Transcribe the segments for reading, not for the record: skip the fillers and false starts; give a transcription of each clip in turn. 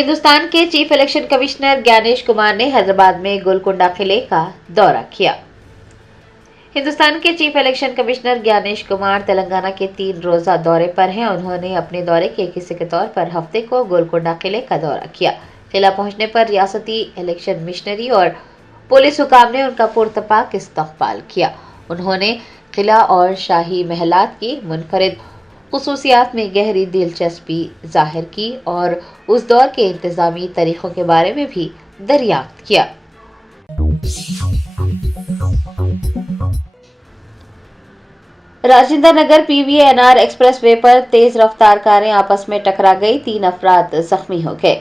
ہندوستان کے chief election commissioner Gyanesh Kumar نے حیدرآباد میں گولکنڈہ قلعے کا دورہ کیا۔ ہندوستان کے chief election commissioner Gyanesh Kumar Telangana کے 3 روزہ دورے پر ہیں۔ انہوں نے اپنے دورے کے ایک حصے کے طور پر ہفتے کو گولکنڈہ قلعے کا دورہ کیا۔ قلعہ پہنچنے پر ریاستی الیکشن مشنری اور پولیس حکام نے ان کا پرتپاک استقبال کیا۔ انہوں نے قلعہ اور شاہی محلات کی منفرد خصوصیات میں گہری دلچسپی ظاہر کی اور اس دور کے انتظامی طریقوں کے بارے میں بھی دریافت کیا۔ Rajendra Nagar PVNR express way پر تیز رفتار کاریں آپس میں ٹکرا گئی، 3 افراد زخمی ہو گئے۔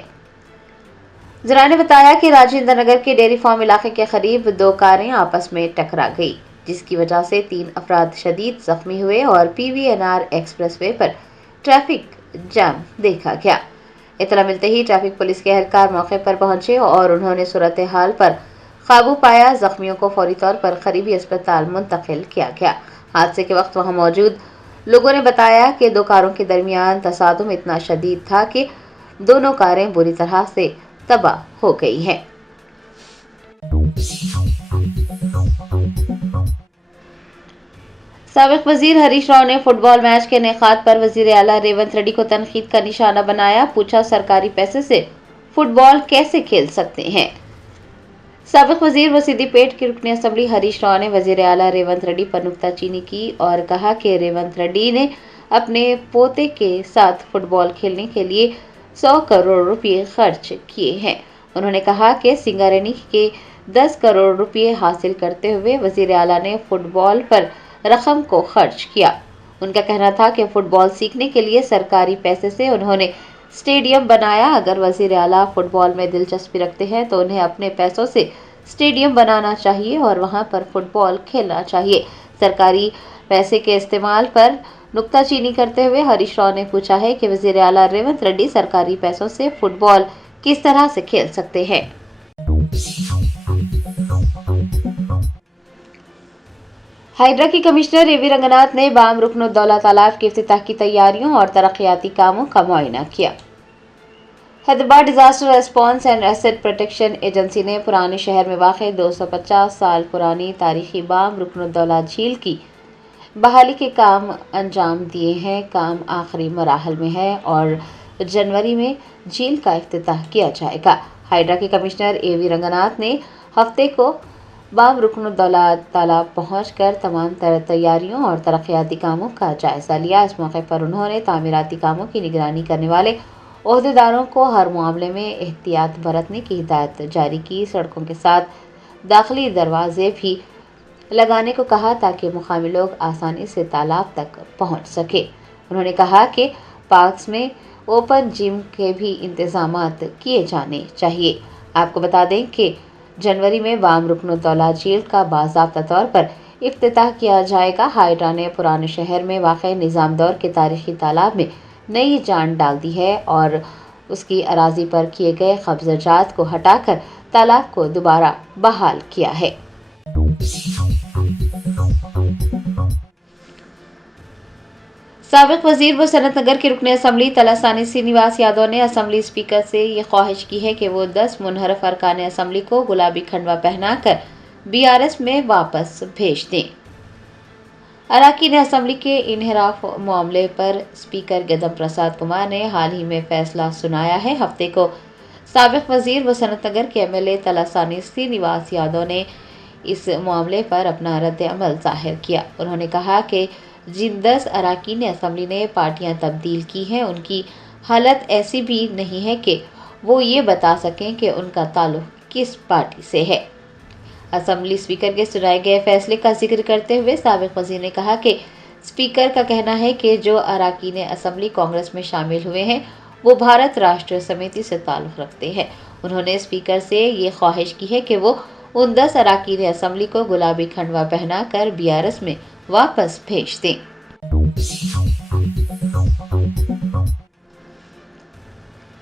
ذرائع نے بتایا کہ راجندر نگر کے ڈیری فارم علاقے کے قریب 2 کاریں آپس میں ٹکرا گئی، جس کی وجہ سے 3 افراد شدید زخمی ہوئے اور PVNR ایکسپریس وے پر ٹریفک جام دیکھا گیا۔ اطلاع ملتے ہی ٹریفک پولیس کے اہلکار موقع پر پہنچے اور انہوں نے صورتحال پر قابو پایا۔ زخمیوں کو فوری طور پر قریبی اسپتال منتقل کیا گیا۔ حادثے کے وقت وہاں موجود لوگوں نے بتایا کہ 2 کاروں کے درمیان تصادم اتنا شدید تھا کہ دونوں کاریں بری طرح سے تباہ ہو گئی ہیں۔ سابق وزیر ہریش راؤ نے فٹ بال میچ کے انعقاد پر وزیر اعلیٰ ریونت ریڈی کو تنقید کا نشانہ بنایا۔ پوچھا، سرکاری پیسے سے فٹ بال کیسے کھیل سکتے ہیں؟ سابق وزیر و سدی پیٹ کے رکن اسمبلی ہریش راؤ نے وزیر اعلیٰ ریونت ریڈی پر نکتہ چینی کی اور کہا کہ ریونت ریڈی نے اپنے پوتے کے ساتھ فٹ بال کھیلنے کے لیے 100 کروڑ روپے خرچ کیے ہیں۔ انہوں نے کہا کہ سنگاریڈی کے 10 کروڑ روپے حاصل کرتے ہوئے وزیر اعلیٰ نے فٹ بال پر رقم کو خرچ کیا۔ ان کا کہنا تھا کہ فٹ بال سیکھنے کے لیے سرکاری پیسے سے انہوں نے اسٹیڈیم بنایا۔ اگر وزیر اعلیٰ فٹ بال میں دلچسپی رکھتے ہیں تو انہیں اپنے پیسوں سے اسٹیڈیم بنانا چاہیے اور وہاں پر فٹ بال کھیلنا چاہیے۔ سرکاری پیسے کے استعمال پر نکتہ چینی کرتے ہوئے ہریش راؤ نے پوچھا ہے کہ وزیر اعلیٰ ریونت ریڈی سرکاری پیسوں سے فٹ بال کس طرح سے کھیل سکتے ہیں۔ ہائیڈرا کی کمشنر AV رنگناتھ نے بام رکن الدولہ تالاب کے افتتاح کی تیاریوں اور ترقیاتی کاموں کا معائنہ کیا۔ Hyderabad disaster response and asset protection agency نے پرانے شہر میں واقع 250 سال پرانی تاریخی بام رکن الدولہ جھیل کی بحالی کے کام انجام دیے ہیں۔ کام آخری مراحل میں ہے اور جنوری میں جھیل کا افتتاح کیا جائے گا۔ ہائیڈرا کے کمشنر AV رنگناتھ نے ہفتے کو بام رکن الدولہ تالاب پہنچ کر تمام تیاریوں اور ترقیاتی کاموں کا جائزہ لیا۔ اس موقع پر انہوں نے تعمیراتی کاموں کی نگرانی کرنے والے عہدیداروں کو ہر معاملے میں احتیاط برتنے کی ہدایت جاری کی۔ سڑکوں کے ساتھ داخلی دروازے بھی لگانے کو کہا تاکہ مقامی لوگ آسانی سے تالاب تک پہنچ سکیں۔ انہوں نے کہا کہ پارکس میں اوپن جم کے بھی انتظامات کیے جانے چاہیے۔ آپ کو بتا دیں کہ جنوری میں بام رکن الدولہ جھیل کا باضابطہ طور پر افتتاح کیا جائے گا۔ ہائیڈرا نے پرانے شہر میں واقع نظام دور کے تاریخی تالاب میں نئی جان ڈال دی ہے اور اس کی اراضی پر کیے گئے قبضہ جات کو ہٹا کر تالاب کو دوبارہ بحال کیا ہے۔ سابق وزیر و صنعت نگر کے رکن اسمبلی تلاسانی سرینواس یادو نے اسمبلی اسپیکر سے یہ خواہش کی ہے کہ وہ 10 منحرف ارکان اسمبلی کو گلابی کھنڈوا پہنا کر BRS میں واپس بھیج دیں۔ اراکین اسمبلی کے انحراف معاملے پر اسپیکر گدم پرساد کمار نے حال ہی میں فیصلہ سنایا ہے۔ ہفتے کو سابق وزیر و صنعت نگر کے MLA تلاسانی سرینواس یادو نے اس معاملے پر اپنا رد عمل ظاہر کیا۔ انہوں نے کہا کہ جن 10 اراکین اسمبلی نے پارٹیاں تبدیل کی ہیں ان کی حالت ایسی بھی نہیں ہے کہ وہ یہ بتا سکیں کہ ان کا تعلق کس پارٹی سے ہے۔ اسمبلی اسپیکر کے سنائے گئے فیصلے کا ذکر کرتے ہوئے سابق وزیر نے کہا کہ اسپیکر کا کہنا ہے کہ جو اراکین اسمبلی کانگریس میں شامل ہوئے ہیں وہ بھارت راشٹر سمیتی سے تعلق رکھتے ہیں۔ انہوں نے اسپیکر سے یہ خواہش کی ہے کہ وہ ان 10 اراکین اسمبلی کو گلابی کھنڈوا پہنا کر BRS میں واپس بھیج دیں۔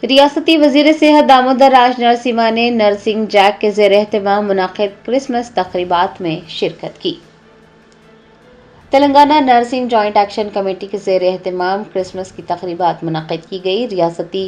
ریاستی وزیر صحت دامودر راج نرسمہا نے نرسنگ جیک کے زیر اہتمام منعقد کرسمس تقریبات میں شرکت کی۔ Telangana nursing joint action committee کے زیر اہتمام کرسمس کی تقریبات منعقد کی گئی۔ ریاستی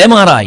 MRI,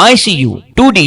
ICU, 2D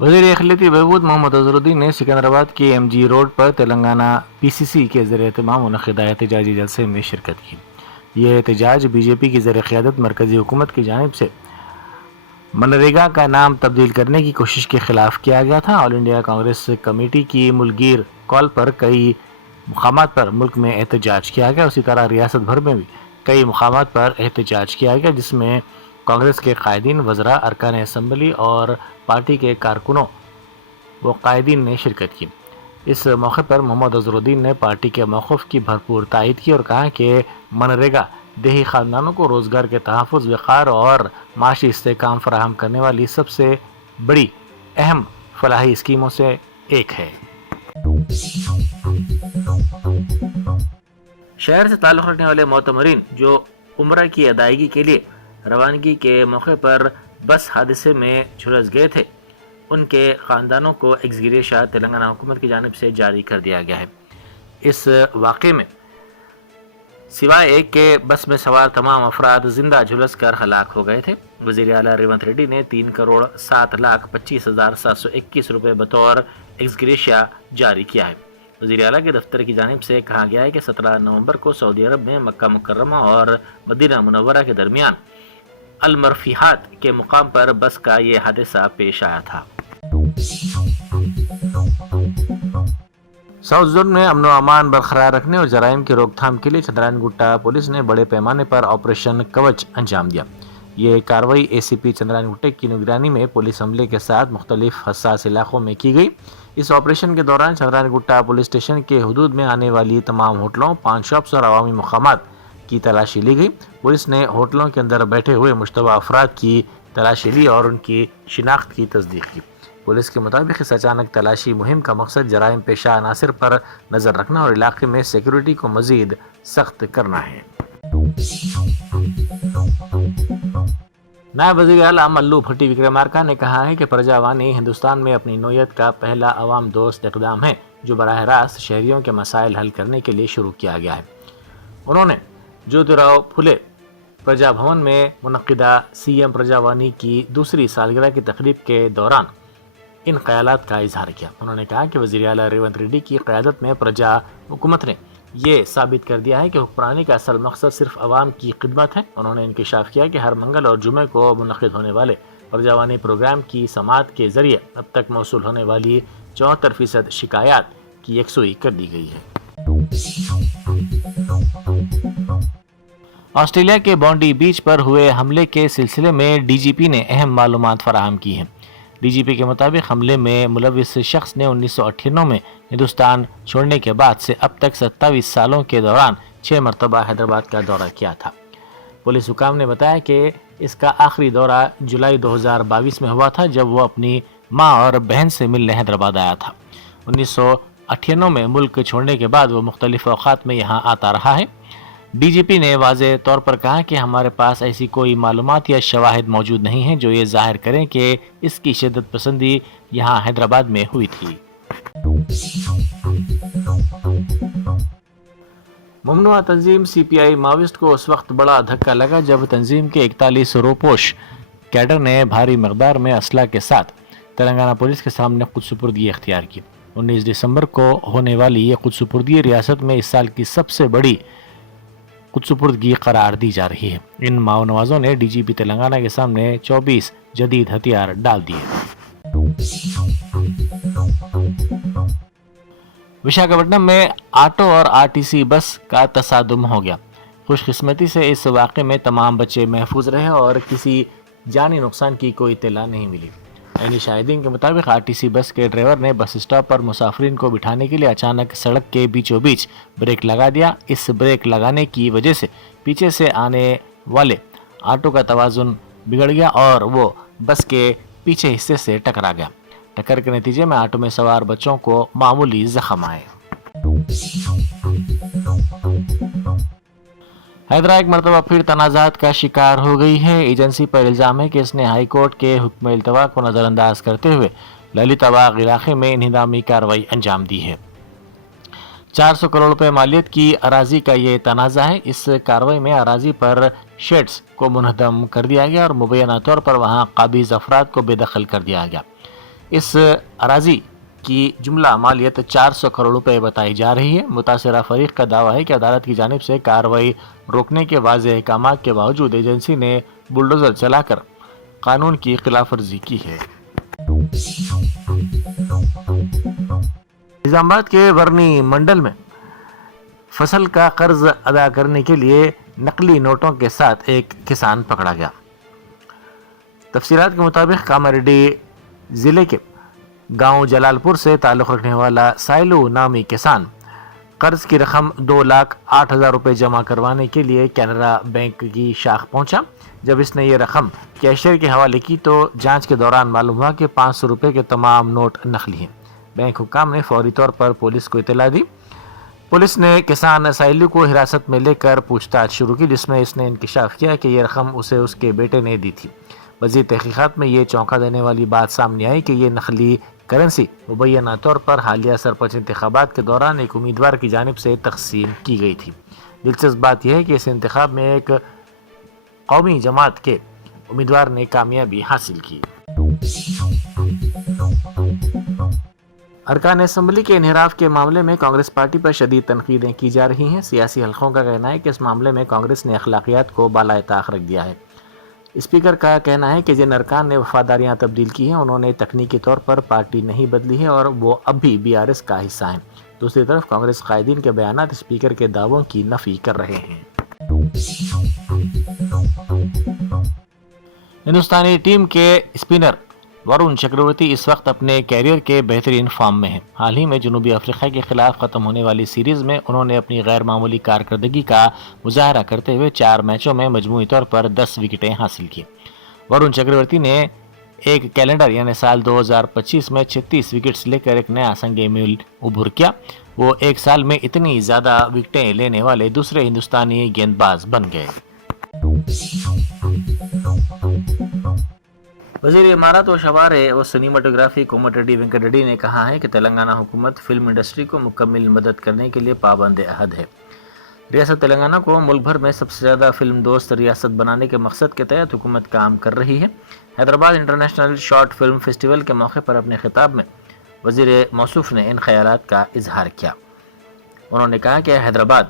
وزیر اقلیتی بہبود محمد اظہرالدین نے سکندرآباد کے ایم جی روڈ پر تلنگانہ پی سی سی کے زیر اہتمام منعقدہ احتجاجی جلسے میں شرکت کی۔ یہ احتجاج بی جے پی کی زیر قیادت مرکزی حکومت کی جانب سے منریگا کا نام تبدیل کرنے کی کوشش کے خلاف کیا گیا تھا۔ آل انڈیا کانگریس کمیٹی کی ملگیر کال پر کئی مقامات پر ملک میں احتجاج کیا گیا۔ اسی طرح ریاست بھر میں بھی کئی مقامات پر احتجاج کیا گیا، جس میں کانگریس کے قائدین، وزراء، ارکان اسمبلی اور پارٹی کے کارکنوں و قائدین نے شرکت کی۔ اس موقع پر محمد اظہرالدین نے پارٹی کے موقف کی بھرپور تائید کی اور کہا کہ منریگا دیہی خاندانوں کو روزگار کے تحفظ، وقار اور معاشی استحکام فراہم کرنے والی سب سے بڑی اہم فلاحی اسکیموں سے ایک ہے۔ شہر سے تعلق رکھنے والے معتمرین جو عمرہ کی ادائیگی کے لیے روانگی کے موقع پر بس حادثے میں جھلس گئے تھے، ان کے خاندانوں کو ایکس گریشیا تلنگانہ حکومت کی جانب سے جاری کر دیا گیا ہے۔ اس واقعے میں سوائے ایک کے بس میں سوار تمام افراد زندہ جھلس کر ہلاک ہو گئے تھے۔ وزیر اعلیٰ ریونت ریڈی نے 3,07,25,721 روپے بطور ایکس گریشیا جاری کیا ہے۔ وزیر اعلیٰ کے دفتر کی جانب سے کہا گیا ہے کہ 17 نومبر کو سعودی عرب میں مکہ مکرمہ اور مدینہ منورہ کے درمیان المرفیحات کے مقام پر بس کا یہ حادثہ پیش آیا تھا۔ ساؤتھ زون میں امن و امان برقرار رکھنے اور جرائم کی روک تھام کے لیے چندرائن گٹا پولیس نے بڑے پیمانے پر آپریشن کوچ انجام دیا۔ یہ کارروائی اے سی پی چندرائن گٹے کی نگرانی میں پولیس عملے کے ساتھ مختلف حساس علاقوں میں کی گئی۔ اس آپریشن کے دوران چندرائن گٹا پولیس اسٹیشن کے حدود میں آنے والی تمام ہوٹلوں، پان شاپس اور عوامی مقامات کی تلاشی لی گئی۔ پولیس نے ہوٹلوں کے اندر بیٹھے ہوئے مشتبہ افراد کی تلاشی لی اور ان کی شناخت کی تصدیق کی۔ پولیس کے مطابق اس اچانک تلاشی مہم کا مقصد جرائم پیشہ عناصر پر نظر رکھنا اور علاقے میں سیکیورٹی کو مزید سخت کرنا ہے۔ نائب وزیر اعلیٰ ملو بھٹی وکرمارکا نے کہا ہے کہ پرجا وانی ہندوستان میں اپنی نوعیت کا پہلا عوام دوست اقدام ہے جو براہ راست شہریوں کے مسائل حل کرنے کے لیے شروع کیا گیا ہے۔ انہوں نے جیوتراؤ پھولے پرجا بھون میں منعقدہ سی ایم پرجا وانی کی دوسری سالگرہ کی تقریب کے دوران ان خیالات کا اظہار کیا۔ انہوں نے کہا کہ وزیر اعلیٰ ریونت ریڈی کی قیادت میں پرجا حکومت نے یہ ثابت کر دیا ہے کہ حکمرانی کا اصل مقصد صرف عوام کی خدمت ہے۔ انہوں نے انکشاف کیا کہ ہر منگل اور جمعے کو منعقد ہونے والے پرجا وانی پروگرام کی سماعت کے ذریعے اب تک موصول ہونے والی 74% شکایات کی یکسوئی کر دی گئی ہے۔ آسٹریلیا کے بونڈی بیچ پر ہوئے حملے کے سلسلے میں ڈی جی پی نے اہم معلومات فراہم کی ہیں۔ ڈی جی پی کے مطابق حملے میں ملوث شخص نے 1998 میں ہندوستان چھوڑنے کے بعد سے اب تک 27 سالوں کے دوران 6 مرتبہ حیدرآباد کا دورہ کیا تھا۔ پولیس حکام نے بتایا کہ اس کا آخری دورہ جولائی 2022 میں ہوا تھا جب وہ اپنی ماں اور بہن سے ملنے حیدرآباد آیا تھا۔ 1998 میں ملک چھوڑنے کے بعد وہ مختلف اوقات میں یہاں آتا رہا ہے۔ ڈی جی پی نے واضح طور پر کہا کہ ہمارے پاس ایسی کوئی معلومات یا شواہد موجود نہیں ہیں جو یہ ظاہر کریں کہ اس کی شدت پسندی یہاں حیدرآباد میں ہوئی تھی۔ ممنوعہ تنظیم سی پی آئی ماویسٹ کو اس وقت بڑا دھکا لگا جب تنظیم کے 41 روپوش کیڈر نے بھاری مقدار میں اسلحہ کے ساتھ تلنگانہ پولیس کے سامنے خود سپردگی اختیار کی۔ 19 دسمبر کو ہونے والی یہ خود سپردگی ریاست میں اس سال کی سب سے بڑی خود سپردگی قرار دی جا رہی ہے۔ ان ماؤ نوازوں نے ڈی جی پی تلنگانہ کے سامنے 24 جدید ہتھیار ڈال دیے۔ وشاکھاپٹنم میں آٹو اور آر ٹی سی بس کا تصادم ہو گیا۔ خوش قسمتی سے اس واقعے میں تمام بچے محفوظ رہے اور کسی جانی نقصان کی کوئی اطلاع نہیں ملی۔ عینی شاہدین کے مطابق آر ٹی سی بس کے ڈرائیور نے بس اسٹاپ پر مسافرین کو بٹھانے کے لیے اچانک سڑک کے بیچوں بیچ بریک لگا دیا۔ اس بریک لگانے کی وجہ سے پیچھے سے آنے والے آٹو کا توازن بگڑ گیا اور وہ بس کے پیچھے حصے سے ٹکرا گیا۔ ٹکر کے نتیجے میں آٹو میں سوار بچوں کو معمولی زخم آئے۔ حیدرا ایک مرتبہ پھر تنازعات کا شکار ہو گئی ہے۔ ایجنسی پر الزام ہے کہ اس نے ہائی کورٹ کے حکم التوا کو نظر انداز کرتے ہوئے للتا باغ علاقے میں انہدامی کارروائی انجام دی ہے۔ 400 کروڑ روپے مالیت کی اراضی کا یہ تنازع ہے۔ اس کارروائی میں اراضی پر شیڈز کو منہدم کر دیا گیا اور مبینہ طور پر وہاں قابض افراد کو بے دخل کر دیا گیا۔ اس اراضی کی جملہ مالیت 400 کروڑ روپے بتائی جا رہی ہے۔ متاثرہ فریق کا دعویٰ ہے کہ عدالت کی جانب سے کارروائی روکنے کے واضح احکامات کے باوجود ایجنسی نے بلڈوزر چلا کر قانون کی خلاف ورزی کی ہے۔ نظام آباد کے ورنی منڈل میں فصل کا قرض ادا کرنے کے لیے نقلی نوٹوں کے ساتھ ایک کسان پکڑا گیا۔ تفصیلات کے مطابق کاماریڈی ضلع کے گاؤں جلال پور سے تعلق رکھنے والا سائلو نامی کسان قرض کی رقم 2,08,000 روپے جمع کروانے کے لیے کینرا بینک کی شاخ پہنچا۔ جب اس نے یہ رقم کیشیئر کے حوالے کی تو جانچ کے دوران معلوم ہوا کہ 500 روپے کے تمام نوٹ نقلی ہیں۔ بینک حکام نے فوری طور پر پولیس کو اطلاع دی۔ پولیس نے کسان سائلو کو حراست میں لے کر پوچھ تاچھ شروع کی، جس میں اس نے انکشاف کیا کہ یہ رقم اسے اس کے بیٹے نے دی تھی۔ مزید تحقیقات میں یہ چونکا دینے والی بات سامنے آئی کہ یہ نقلی کرنسی مبینہ طور پر حالیہ سرپنچ انتخابات کے دوران ایک امیدوار کی جانب سے تقسیم کی گئی تھی۔ دلچسپ بات یہ ہے کہ اس انتخاب میں ایک قومی جماعت کے امیدوار نے کامیابی حاصل کی۔ ارکان اسمبلی کے انحراف کے معاملے میں کانگریس پارٹی پر شدید تنقیدیں کی جا رہی ہیں۔ سیاسی حلقوں کا کہنا ہے کہ اس معاملے میں کانگریس نے اخلاقیات کو بالائے طاق رکھ دیا ہے۔ اسپیکر کا کہنا ہے کہ جن ارکان نے وفاداریاں تبدیل کی ہیں انہوں نے تکنیکی طور پر پارٹی نہیں بدلی ہے اور وہ اب بھی BRS کا حصہ ہیں۔ دوسری طرف کانگریس قائدین کے بیانات اسپیکر کے دعووں کی نفی کر رہے ہیں۔ ہندوستانی ٹیم کے اسپنر ورون چکرورتی اس وقت اپنے کیریئر کے بہترین فارم میں ہیں۔ حال ہی میں جنوبی افریقہ کے خلاف ختم ہونے والی سیریز میں انہوں نے اپنی غیر معمولی کارکردگی کا مظاہرہ کرتے ہوئے 4 میچوں میں مجموعی طور پر 10 وکٹیں حاصل کی۔ ورون چکرورتی نے ایک کیلنڈر یعنی سال 2025 میں 36 وکٹس لے کر ایک نیا سنگ میل عبور کیا۔ وہ ایک سال میں اتنی زیادہ وکٹیں لینے والے دوسرے ہندوستانی گیندباز بن گئے۔ وزیر امارات و شمارے و سنیماٹوگرافی کومٹ ریڈی وینکٹ ریڈی نے کہا ہے کہ تلنگانہ حکومت فلم انڈسٹری کو مکمل مدد کرنے کے لیے پابند عہد ہے۔ ریاست تلنگانہ کو ملک بھر میں سب سے زیادہ فلم دوست ریاست بنانے کے مقصد کے تحت حکومت کام کر رہی ہے۔ Hyderabad international short film festival کے موقع پر اپنے خطاب میں وزیر موصوف نے ان خیالات کا اظہار کیا۔ انہوں نے کہا کہ حیدرآباد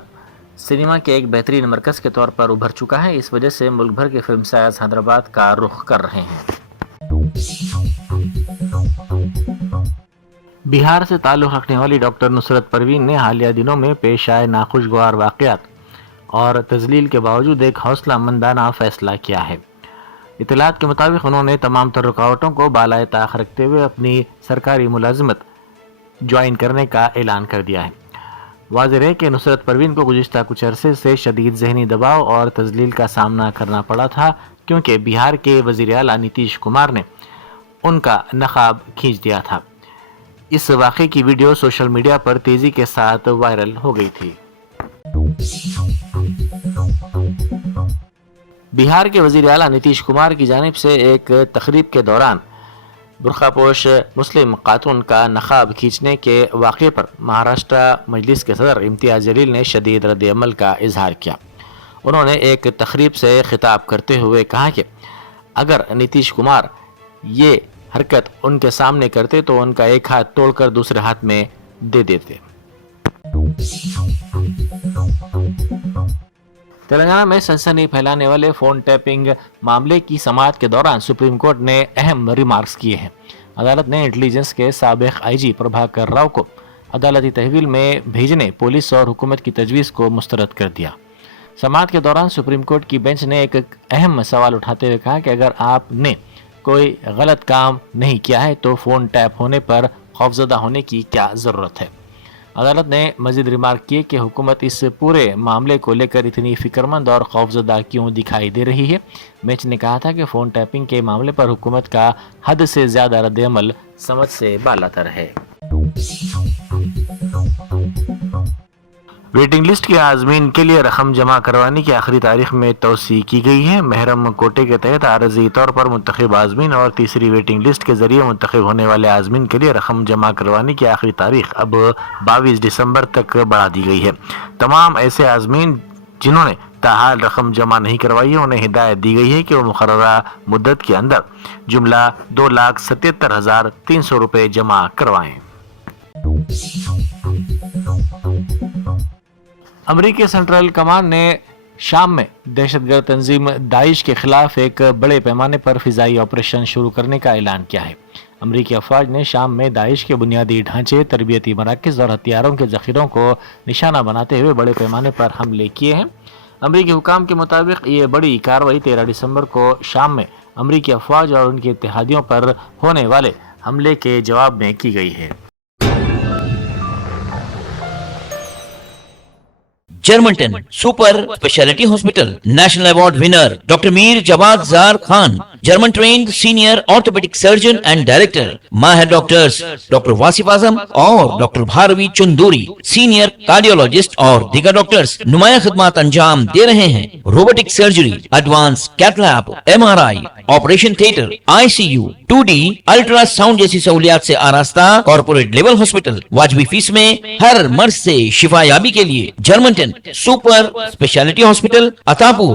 سنیما کے ایک بہترین مرکز کے طور پر ابھر چکا ہے، اس وجہ سے ملک بھر کے فلم ساز حیدرآباد کا رخ کر رہے ہیں۔ بہار سے تعلق رکھنے والی ڈاکٹر نصرت پروین نے حالیہ دنوں میں پیش آئے ناخوشگوار واقعات اور تذلیل کے باوجود ایک حوصلہ مندانہ فیصلہ کیا ہے۔ اطلاعات کے مطابق انہوں نے تمام تر رکاوٹوں کو بالائے طاق رکھتے ہوئے اپنی سرکاری ملازمت جوائن کرنے کا اعلان کر دیا ہے۔ واضح ہے کہ نصرت پروین کو گزشتہ کچھ عرصے سے شدید ذہنی دباؤ اور تذلیل کا سامنا کرنا پڑا تھا، کیونکہ بہار کے وزیر اعلیٰ نتیش کمار نے ان کا نقاب کھینچ دیا تھا۔ اس واقعے کی ویڈیو سوشل میڈیا پر تیزی کے ساتھ وائرل ہو گئی تھی۔ بہار کے وزیر اعلیٰ نتیش کمار کی جانب سے ایک تقریب کے دوران برقع پوش مسلم خاتون کا نقاب کھینچنے کے واقعے پر مہاراشٹرا مجلس کے صدر امتیاز جلیل نے شدید رد عمل کا اظہار کیا۔ انہوں نے ایک تقریب سے خطاب کرتے ہوئے کہا کہ اگر نتیش کمار یہ حرکت ان کے سامنے کرتے تو ان کا ایک ہاتھ توڑ کر دوسرے ہاتھ میں دے دیتے۔ تلنگانہ میں سنسنی پھیلانے والے فون ٹیپنگ معاملے کی سماعت کے دوران سپریم کورٹ نے اہم ریمارکس کیے ہیں۔ عدالت نے انٹیلیجنس کے سابق IG پربھاکر راؤ کو عدالتی تحویل میں بھیجنے پولیس اور حکومت کی تجویز کو مسترد کر دیا۔ سماعت کے دوران سپریم کورٹ کی بینچ نے ایک اہم سوال اٹھاتے ہوئے کہا کہ اگر آپ نے کوئی غلط کام نہیں کیا ہے تو فون ٹیپ ہونے پر خوفزدہ ہونے کی کیا ضرورت ہے۔ عدالت نے مزید ریمارک کیے کہ حکومت اس پورے معاملے کو لے کر اتنی فکر مند اور خوفزدہ کیوں دکھائی دے رہی ہے۔ بینچ نے کہا تھا کہ فون ٹیپنگ کے معاملے پر حکومت کا حد سے زیادہ رد عمل سمجھ سے بالاتر ہے۔ ویٹنگ لسٹ کے عازمین کے لیے رقم جمع کروانے کی آخری تاریخ میں توسیع کی گئی ہے۔ محرم کوٹے کے تحت عارضی طور پر منتخب عازمین اور تیسری ویٹنگ لسٹ کے ذریعے منتخب ہونے والے عازمین کے لیے رقم جمع کروانے کی آخری تاریخ اب 22 دسمبر تک بڑھا دی گئی ہے۔ تمام ایسے عازمین جنہوں نے تاحال رقم جمع نہیں کروائی ہے انہیں ہدایت دی گئی ہے کہ وہ مقررہ مدت کے اندر جملہ 2,77,300 روپے جمع کروائیں۔ امریکی سینٹرل کمانڈ نے شام میں دہشت گرد تنظیم داعش کے خلاف ایک بڑے پیمانے پر فضائی آپریشن شروع کرنے کا اعلان کیا ہے۔ امریکی افواج نے شام میں داعش کے بنیادی ڈھانچے، تربیتی مراکز اور ہتھیاروں کے ذخیروں کو نشانہ بناتے ہوئے بڑے پیمانے پر حملے کیے ہیں۔ امریکی حکام کے مطابق یہ بڑی کارروائی 13 دسمبر کو شام میں امریکی افواج اور ان کے اتحادیوں پر ہونے والے حملے کے جواب میں کی گئی ہے۔ جرمنٹن super specialty hospital national award winner doctor Mir Jawad Zar Khan, German trained senior orthopaedic surgeon and director, ماہر ڈاکٹرز ڈاکٹر واصف اعظم اور doctor Bharavi Chanduri, senior cardiologist اور دیگر ڈاکٹرز نمایاں خدمات انجام دے رہے ہیں۔ Robotic surgery, advance cath lab, MRI، operation theatre, ICU، 2D ultrasound جیسی سہولیات سے آراستہ کارپوریٹ لیول ہاسپٹل، واجبی فیس میں ہر مرض سے شفا یابی کے لیے جرمنٹن سپر اسپیشلٹی ہاسپٹل، عطاپور،